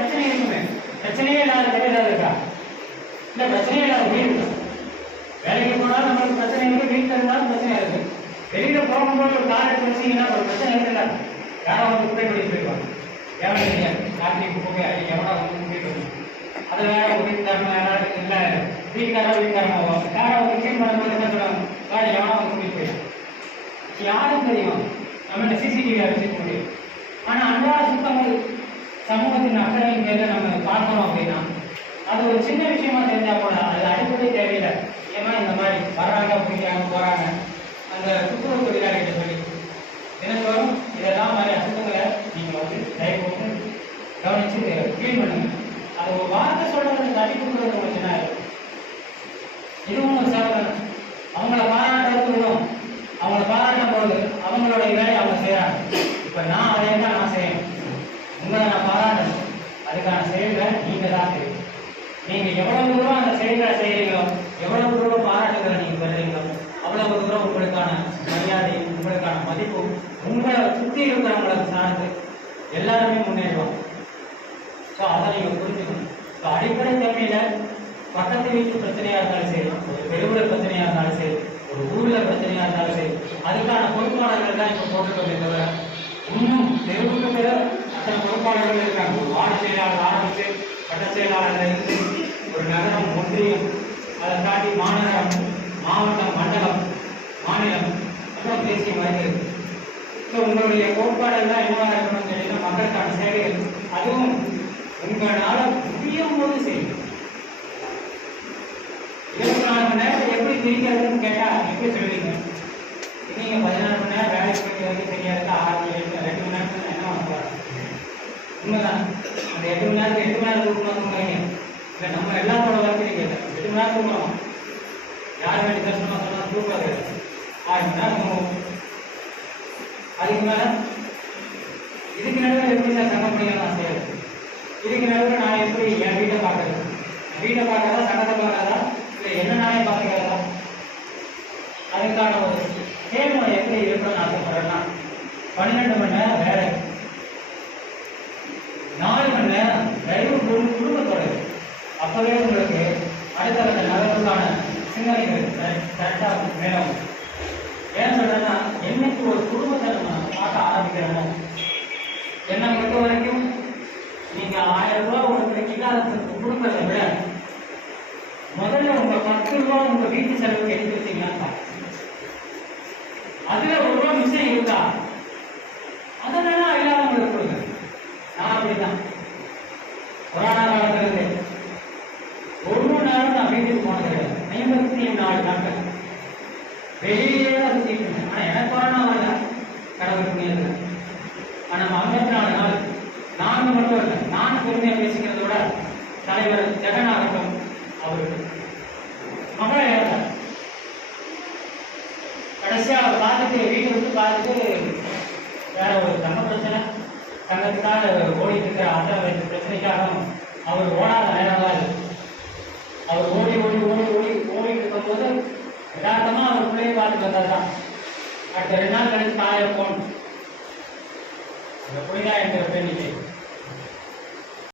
பிரச்சனை இருக்குமே பிரச்சனையே இல்லாத கடை இருக்கா? இல்ல பிரச்சனையே இல்லாத வீடு வேலைக்கு போனாலும் நம்மளுக்கு பிரச்சனை இருக்கு வீட்டில் இருந்தாலும் பிரச்சனை இருக்கு. வெளியில போகும்போது ஒரு கார் எடுத்து வச்சீங்கன்னா ஒரு பிரச்சனை இருக்குல்ல? யாரோ வந்து குப்பை பண்ணி போயிடுவாங்க எவனை இல்லையா? காட்டி குப்பை அடி வந்து போயிட்டு அது வேற ஒரு வீட்டுக்காரங்க யாராவது இல்ல. வீட்டுக்காரா வீட்டுக்காரங்க யாரோ ஒரு கிளீன் பண்ணும்போது என்ன சொல்லுவாங்க வேற எவனோ வந்து கூட்டிட்டு போயிடும் யாரும் தெரியும்? நம்ம சிசிடிவி அடிச்சுக்க முடியும். ஆனா அந்த சமூகத்தின் அக்கறையின் பேர்ல நம்ம பார்க்கணும் அப்படின்னா அது ஒரு சின்ன விஷயமா தெரிஞ்சா கூட அது அடிப்படை தேவையில்லை. ஏன்னா இந்த மாதிரி வர்றாங்க பிடிக்கிறாங்க போறாங்க அந்த துப்புரவு தொழிலாளிகிட்ட சொல்லி தினத்தோறும் இதெல்லாம் மாதிரி அசுத்தங்களை நீங்க வந்து தயவு போட்டு கவனிச்சு க்ளீன் பண்ணுங்க. அது ஒரு வார்த்தை சொல்றது தள்ளி கொடுக்கறது இதுவும் ஒரு சேவை அவங்கள பாராட்டுறது விடும் அவங்கள பாராட்டும் போது அவங்களோட வேலையை அவங்க செய்யறாங்க இப்ப நான் அதே தான் நான் செய்யணும் உங்களை நான் பாராட்டணும் அதுக்கான செயல்களை நீங்க தான் செய்யணும். நீங்க எவ்வளவு தூரம் அந்த செயல்களை செய்யறீங்களோ எவ்வளவு தூரம் பாராட்டுகளை நீங்க பெறுறீங்களோ அவ்வளவு தூரம் உங்களுக்கான மரியாதை உங்களுக்கான மதிப்பு உங்களை சுத்தி இருக்கிறவங்களுக்கு சார்ந்து எல்லாருமே முன்னேறுவாங்க. ஸோ அதை நீங்க புரிஞ்சுக்கணும். ஸோ அடிப்படை தன்மையில பக்கத்து வீட்டு பிரச்சனையா இருந்தாலும் சரி ஒரு தெருவுல பிரச்சனையா இருந்தாலும் சரி ஒரு ஊர்ல பிரச்சனையா இருந்தாலும் சரி அதுக்கான பொறுப்பாளர்கள் தான் இப்ப போட்டுக்கொண்டே தவிர இன்னும் தெருவுக்கு தெரு அத்தனை பொறுப்பாளர்கள் இருக்காங்க வார்டு செயலாளர் ஆரம்பித்து வட்ட செயலாளர் இருந்து ஒரு நகரம் ஒன்றியம் அதை தாண்டி மாநகரம் மாவட்டம் மண்டலம் மாநிலம் அப்புறம் தேசிய வருகிறது ஸோ உங்களுடைய கோட்பாடெல்லாம் என்னவாக இருக்கணும்னு கேட்டீங்கன்னா மக்களுக்கான சேவைகள். அதுவும் உங்களால் முடியும் போது செய்யும். இருபத்தி நாலு மணி நேரம் எப்படி தெரிகிறதுன்னு கேட்டா எப்படி சொல்லுவீங்க நீங்க பதினாறு மணி நேரம் வேலைக்கு போயிட்டு வந்து சரியா இருக்கா ஆறு மணி நேரம் ரெண்டு மணி நேரத்துல என்ன பண்ண போறாங்க உண்மைதான் அந்த எட்டு மணி நேரத்துக்கு எட்டு மணி நேரம் கொடுக்கணும்னு தூங்குறீங்க நம்ம எல்லாத்தோட வரைக்கும் நீங்க எட்டு மணி நேரம் கொடுக்கணும் யார் வேண்டி கஷ்டமாக சொன்னால் கொடுக்காது ஆறு மணி நேரம் அதுக்கு மேலே இதுக்கு நடுவில் எப்படி நான் சங்கம் பண்ணிக்க நான் செய்யறது. இதுக்கு நடுவில் நான் எப்படி என் வீட்டை பார்க்கறது? என் வீட்டை பார்க்கறதா சங்கத்தை பார்க்கறதா இல்லை என்ன நானே பார்க்கறதா? அதுக்கான ஒரு செயல்முறை எப்படி இருக்கணும்னு ஆசைப்படுறேன்னா பன்னிரெண்டு மணி நேரம் வேலை நாலு மணி நேரம் தயவு கூர்ந்து குடும்பத்தோட இரு. அப்பவே உங்களுக்கு அடுத்தடுத்த நகர்வுக்கான சிந்தனைகள் கரெக்டாக வேணும் ஏன் சொல்றேன்னா என்னைக்கு ஒரு குடும்பத்தை நம்ம பார்க்க ஆரம்பிக்கிறோமோ என்னை பொறுத்த வரைக்கும் நீங்க ஆயிரம் ரூபாய் உங்களுக்கு இல்லாத குடும்பத்தை விட முதல்ல உங்க பத்து ரூபா உங்க வீட்டு செலவுக்கு எடுத்து வச்சீங்கன்னா அதுல ஒரு ரூபா மிச்சம் இருக்கா அதனால இல்லாதவங்களுக்கு கொடுங்க நான் அப்படிதான் கொரோனா காலத்துல இருந்து ஒரு மணி நேரம் நான் போனது ஐம்பத்தி நாலு நாட்கள். வெளியே தான் சுத்திட்டு ஆனா எனக்கு கொரோனா வரல. கடவுள் புண்ணியத்துல ஆனா ஐம்பத்தி நாலு நாள். நான் மட்டும் இல்லை நான் பொறுமையா பேசிக்கிறதோட தலைவர் ஜெகன் ஆகட்டும் அவரு மகளை இழந்தார் கடைசியா அவர் பார்த்துட்டு வீடு விட்டு பார்த்துட்டு வேற ஒரு தங்க பிரச்சனை. தங்கத்துக்காக ஓடிட்டு இருக்கிற அந்த வைத்த பிரச்சனைக்காக அவர் ஓடா நேரம் தான் இது அவர் ஓடி ஓடி ஓடி ஓடி ஓடிட்டு இருக்கும்போது யதார்த்தமா அவர் பிள்ளையை பார்த்துட்டு வந்தார் அடுத்த ரெண்டு நாள் கழிச்சு நான் இருப்போம் அந்த புனிதா என்கிற பெண்ணிக்கை